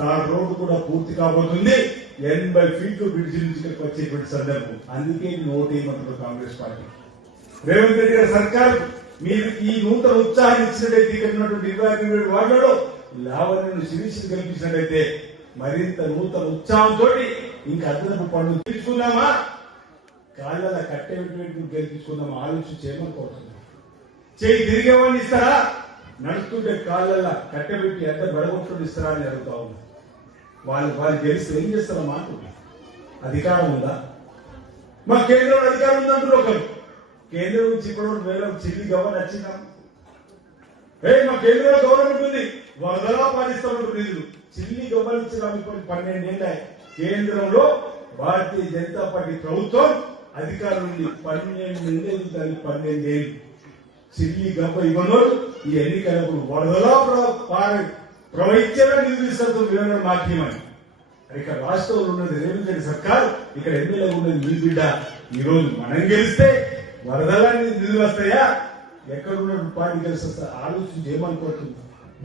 Tar road కూడా పూర్తి కాబోతుంది. 80 ఫీట్లు బ్రిడ్జి నుంచి ఇక్కడికి వచ్చేటువంటి సందర్భం. అందుకే ఓటేయమంటారు కాంగ్రెస్ పార్టీ. రేవంత్ రెడ్డి గారి సర్కార్ మీరు ఈ నూతన ఉత్సాహాన్ని ఇచ్చినట్టయితే ఇక్కడ ఉన్నటువంటి 27 వార్డులలో లావణ్యను శిరీషను కల్పించినట్టయితే మరింత నూతన ఉత్సాహంతో ఇంకా అదనపు పనులు తీసుకున్నామా, కాళ్ళ కట్టెటువంటి గెలిపించుకుందామా ఆలోచన చేయమని కోరుతున్నాం. చేయి తిరిగేవాడిని ఇస్తారా, నడుస్తుంటే కాళ్ళ కట్టెబెట్టి ఎంత బడగొట్టుకుని ఇస్తారా అని అడుగుతా ఉన్నా. వాళ్ళు గెలిస్తే ఏం చేస్తారా? మాకు అధికారం ఉందా? మా కేంద్రంలో అధికారం ఉందంటారు ఒకరు. కేంద్రం నుంచి ఇప్పుడు వేల చిల్లి గవర్నర్ వచ్చినా మా కేంద్రంలో గవర్నమెంట్ ఉంది, వరదలా పాలిస్తామంటారు నిధులు. చిల్లి గవర్నర్ ఇచ్చిన 12 ఏళ్ళ కేంద్రంలో భారతీయ జనతా పార్టీ ప్రభుత్వం అధికారం ఉంది. 12 ఏళ్ళు 12 ఏళ్ళు చిల్లి గబ్బ ఇవ్వనోడు ఈ ఎన్నికలకు వరదలా ప్రవహించేలా నిధులు ఇస్తారు వివరణ మాధ్యమని. ఇక్కడ రాష్ట్రంలో ఉన్నది రేవంత్ రెడ్డి సర్కార్, ఇక్కడ ఎమ్మెల్యే ఉన్నది మీ బిడ్డ. ఈ రోజు మనం గెలిస్తే వరదలా నిధులు వస్తాయా, ఎక్కడ ఉన్నటువంటి పార్టీ గెలిస్తే ఆలోచన చేయమనుకోవచ్చు.